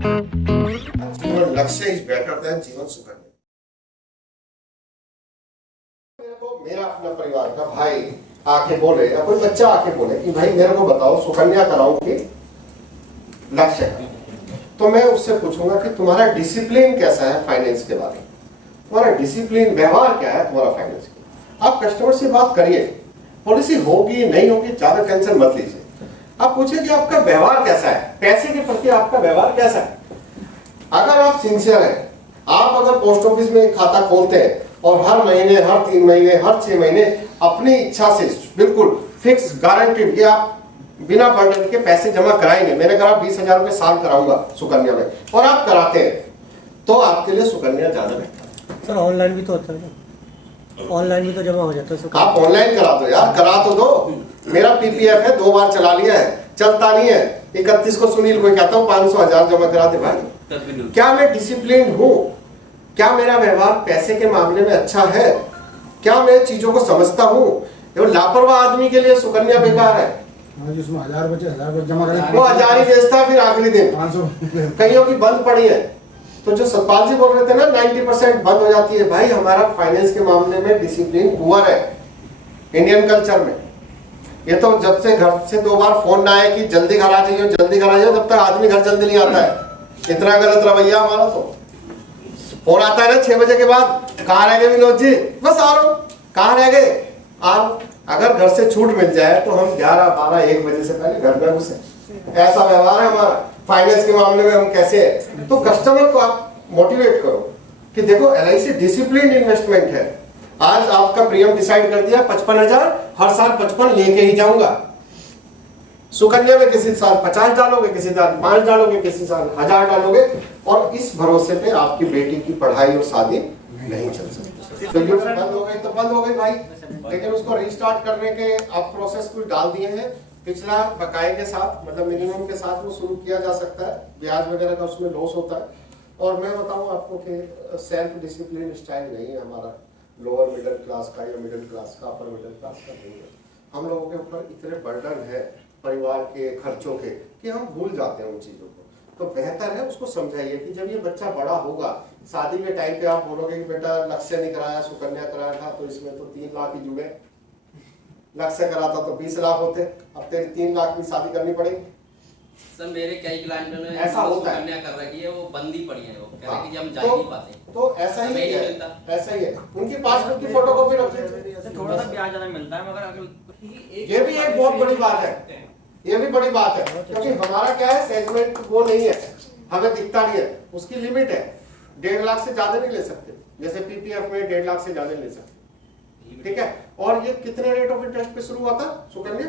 जीवन लक्ष्य is better than जीवन सुकन्या। मेरा अपना परिवार का भाई आके बोले या कोई बच्चा आके बोले कि भाई मेरे को बताओ सुकन्या कराऊं कि लक्ष्य का, तो मैं उससे पूछूंगा कि तुम्हारा डिसिप्लिन कैसा है फाइनेंस के बारे में, तुम्हारा डिसिप्लिन व्यवहार क्या है तुम्हारा फाइनेंस का। आप कस्टमर से बात करिए, पॉलिसी होगी नहीं होगी ज्यादा टेंशन मत लीजिए, आप पूछिए कि आपका व्यवहार कैसा है, पैसे के प्रति आपका व्यवहार कैसा है। अगर आप सिंसियर हैं, आप अगर पोस्ट ऑफिस में खाता खोलते हैं और हर महीने, हर 3 महीने, हर 6 महीने अपनी इच्छा से बिल्कुल फिक्स गारंटीड कि आप बिना बर्डन के पैसे जमा कराएंगे, मैंने कहा 20,000 रुपए साल कराऊंगा सुकन्या में, और आप कराते हैं, तो आपके लिए सुकन्या ज्यादा बेहतर है। सर ऑनलाइन भी तो होता है, ऑनलाइन भी तो जमा हो जाता है। आप ऑनलाइन करा दो यार, करा तो दो। मेरा पीपीएफ है, 2 बार चला लिया है, चलता नहीं है। 31 को सुनील को कहता हूँ 500,000 जमा करा दे भाई। क्या मैं डिसिप्लिन हूँ? क्या मेरा व्यवहार पैसे के मामले में अच्छा है? क्या मैं चीजों को समझता हूँ? लापरवाह आदमी के लिए सुकन्या बेकार है। जिसमें 1,000 रुपए जमा करें, वो 1,000 ही बेचता है, फिर आखिरी दिन 500 कईयों की बंद पड़ी है। तो जो सतपाल जी बोल रहे थे ना 90% बंद हो जाती है, भाई हमारा फाइनेंस के मामले में डिसिप्लिन पुअर है इंडियन कल्चर में। ये तो जब से घर से 2 बार फोन ना आए कि जल्दी घर आ जाइए, जल्दी घर आ जाइए, तब तक आदमी घर जल्दी नहीं आता है। इतना गलत रवैया हमारा। तो फोन आता है ना 6 बजे के बाद, कहाँ रह गए विनोद जी? बस आ रहा हूँ। कहाँ रह गए? आप अगर घर से छूट मिल जाए तो हम 11, 12, 1 बजे से पहले घर में घुसे। ऐसा व्यवहार है हमारा। फाइनेंस के मामले में हम कैसे है? तो कस्टमर को आप मोटिवेट करो कि देखो LIC डिसिप्लिन इन्वेस्टमेंट है। आज आपका प्रीमियम डिसाइड कर दिया 55,000, हर साल 55 लेके ही जाऊंगा। सुकन्या में किसी साल 50 डालोगे, किसी साल 5 डालोगे, किसी साल 1000 डालोगे, और इस भरोसे पे आपकी बेटी की पढ़ाई और शादी नहीं चल सकती। तो ये बंद हो गई तो बंद हो गई भाई, लेकिन उसको रिस्टार्ट करने के आप प्रोसेस कुछ डाल दिए हैं। पिछला बकाये के साथ, मतलब मिनिमम के साथ वो शुरू किया जा सकता है, ब्याज वगैरह का उसमें लॉस होता है। और मैं बताऊं आपको कि सेल्फ डिसिप्लिन स्टाइल नहीं है हमारा लोअर मिडिल क्लास का या मिडिल क्लास का, अपर मिडिल क्लास का नहीं है। हम लोगों के ऊपर इतने बर्डन है परिवार के खर्चों के कि हम भूल जाते हैं उन चीजों को। तो बेहतर है उसको समझाइए कि जब ये बच्चा बड़ा होगा, शादी के टाइम पे आप बोलोगे कि बेटा लक्ष्य नहीं कराया, सुकन्या कराया था, तो इसमें तो 3 लाख ही जुड़े, लक्ष्य कराता तो 20 लाख होते, अब तेरे 3 लाख की शादी करनी पड़ेगी। सर मेरे कई क्लाइंटों ने ऐसा होता है, सुकन्या कर रखी है, वो बंदी पड़ी है, वो कह रहे हैं कि हम जा तो, नहीं पाते। तो ऐसा ही नहीं है, मिलता। ऐसा ही है। उनकी पासबुक की फोटोकॉपी रख लीजिए। थोड़ा सा ब्याज ज्यादा मिलता है, मगर अगर ये भी एक बहुत बड़ी बात है, ये भी बड़ी बात है, क्योंकि हमारा क्या है सेगमेंट वो नहीं है, हमें दिखता नहीं है। उसकी लिमिट है, 1.5 लाख से ज्यादा नहीं ले सकते, जैसे पीपीएफ में 1.5 लाख से ज्यादा नहीं ले सकते, ठीक है। और ये कितने रेट ऑफ इंटरेस्ट पे शुरू हुआ था सुकन्या?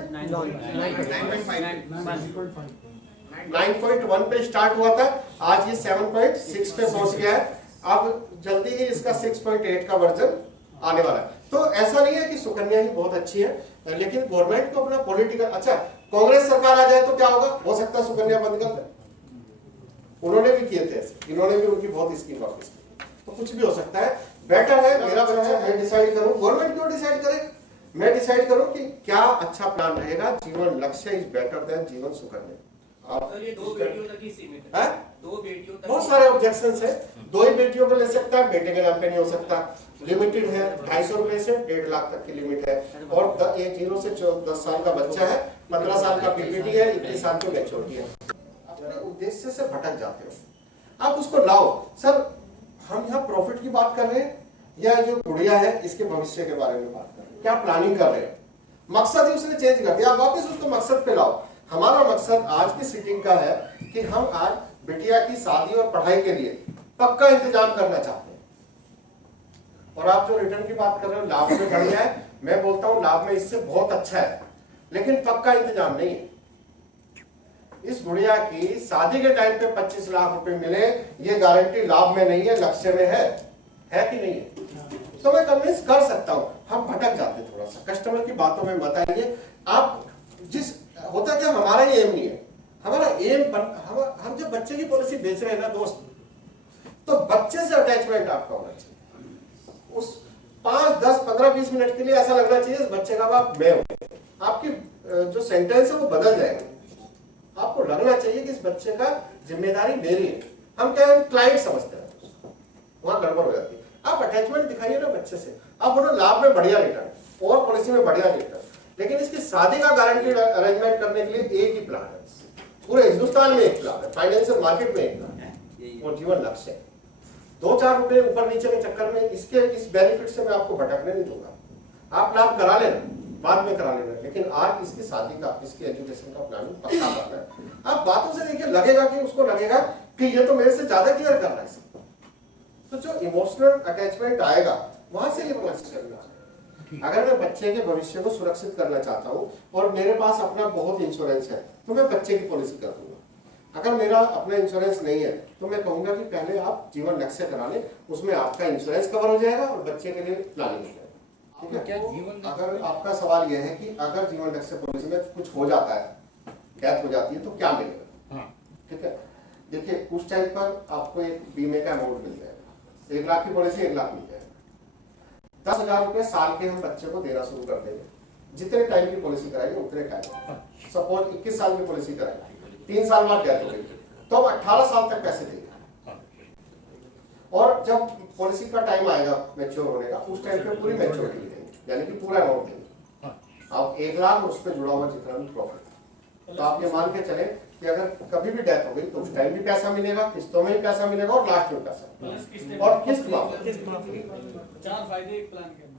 9.1 पे स्टार्ट हुआ था, आज ये 7.6 पे पहुंच गया है। अब जल्दी ही इसका 6.8 का वर्जन आने वाला है। तो ऐसा नहीं है कि सुकन्या ही बहुत अच्छी है, लेकिन गवर्नमेंट को अपना पॉलिटिकल, अच्छा कांग्रेस सरकार आ जाए तो क्या होगा? हो सकता है सुकन्या बंद कर दे। उन्होंने भी किए थे ऐसे, इन्होंने भी उनकी बहुत स्कीम वापस की, तो कुछ भी हो सकता है। बेटर है मेरा बच्चा, मैं डिसाइड करूं, गवर्नमेंट क्यों डिसाइड करे, मैं डिसाइड करूं कि क्या अच्छा प्लान रहेगा। जीवन लक्ष्य इज बेटर देन जीवन सुकन्या। ये 2 बेटियों तक ही सीमित है। 2 बेटियों तक बहुत सारे ऑब्जेक्शंस है। 2 ही बेटियों को ले सकता है, बेटे के नाम पे नहीं हो सकता। लिमिटेड है, 250 रुपए से 1.5 लाख तक की लिमिट है। और ये 0 से 10 साल का बच्चा है, 15 साल का पीपीटी है, 21 साल की मैच्योरिटी है। अपने उद्देश्य से भटक जाते हो, आप उसको लाओ। सर हम यहाँ प्रॉफिट की बात कर रहे हैं या जो गुड़िया है इसके भविष्य के बारे में बात कर रहे हैं, क्या प्लानिंग कर रहे हैं? मकसद ही उसने चेंज कर दिया, आप वापस उसको मकसद पे लाओ। हमारा मकसद आज की सीटिंग का है कि हम आज बिटिया की शादी और पढ़ाई के लिए पक्का इंतजाम करना चाहते हैं। और आप जो रिटर्न की बात कर रहे हो, लाभ में बढ़िया है, मैं बोलता हूं लाभ में इससे बहुत अच्छा है, लेकिन पक्का इंतजाम नहीं है। इस गुड़िया की शादी के टाइम पे 25 लाख रुपए मिले, ये गारंटी लाभ में नहीं है, लक्ष्य में है कि नहीं है? तो मैं कन्विंस कर सकता हूं। हम भटक जाते थोड़ा सा, कस्टमर की बातों में मत आइए। आप जिस होता क्या, हमारा ही एम नहीं है, हमारा एम हम जब बच्चे की पॉलिसी बेच रहे हैं ना दोस्त, तो बच्चे से अटैचमेंट आपका होना चाहिए। उस 5, 10, 15, 20 मिनट के लिए ऐसा लगना चाहिए बच्चे का बाप मैं हूं। आपकी जो सेंटेंस है वो बदल जाएगा। आपको लगना चाहिए कि इस बच्चे का जिम्मेदारी मेरी है। हम क्या क्लाइंट समझते हैं, वहां गड़बड़ हो जाती है। आप अटैचमेंट दिखाइए ना बच्चे से, आप बोलो लाभ में बढ़िया रिटर्न और पॉलिसी में बढ़िया रिटर्न, लेकिन इसकी शादी का गारंटीड अरेंजमेंट करने के लिए एक ही प्लान है, पूरे हिंदुस्तान में एक प्लान है, फाइनेंशियल मार्केट में एक प्लान है, वो जीवन लक्ष्य है। 2-4 रुपए ऊपर नीचे के चक्कर में इस बेनिफिट से मैं आपको भटकने नहीं दूंगा। आप लाभ करा लेना, बाद में करा लेना, लेकिन आज इसकी शादी का, इसकी एजुकेशन का प्लानिंग पक्का करना है। आप बातों से देखिए, लगेगा कि उसको लगेगा कि ये तो मेरे से ज्यादा केयर कर रहा है। तो जो इमोशनल अटैचमेंट आएगा वहां से ये प्रोसेस करना है। अगर मैं बच्चे के भविष्य को सुरक्षित करना चाहता हूं और मेरे पास अपना बहुत इंश्योरेंस है तो मैं बच्चे की पॉलिसी कर दूंगा। अगर मेरा अपना इंश्योरेंस नहीं है तो मैं कहूंगा कि पहले आप जीवन लक्ष्य करा लें, उसमें आपका इंश्योरेंस कवर हो जाएगा और बच्चे के लिए प्लानिंग हो जाएगा। ठीक है, अगर आपका सवाल यह है कि अगर जीवन लक्ष्य पॉलिसी में कुछ हो जाता है, डेथ हो जाती है, तो क्या मिलेगा? ठीक है, देखिए उस टाइम पर आपको एक बीमे का अमाउंट मिल जाएगा। 1 लाख की पॉलिसी 1 लाख मिल जाएगा। 10,000 रुपए साल के हम बच्चे को देना शुरू कर देंगे। जितने टाइम की पॉलिसी कराएंगे उतने टाइम, सपोज 21 साल की पॉलिसी कराएंगे, 3 साल बाद डेथ हो गई तो हम 18 साल तक पैसे देंगे। और जब पॉलिसी का टाइम आएगा मैच्योर होने का, उस टाइम पे पूरी मैच्योरिटी देंगे, यानी कि पूरा अमाउंट देंगे। अब 1 लाख उस पर जुड़ा हुआ जितना भी प्रॉफिट, तो आप ये मान के चले कि अगर कभी भी डेथ हो गई तो उस टाइम भी पैसा मिलेगा, किस्तों में भी पैसा मिलेगा और लास्ट में पैसा, और किस्त माफ। 4 फायदे एक प्लान के।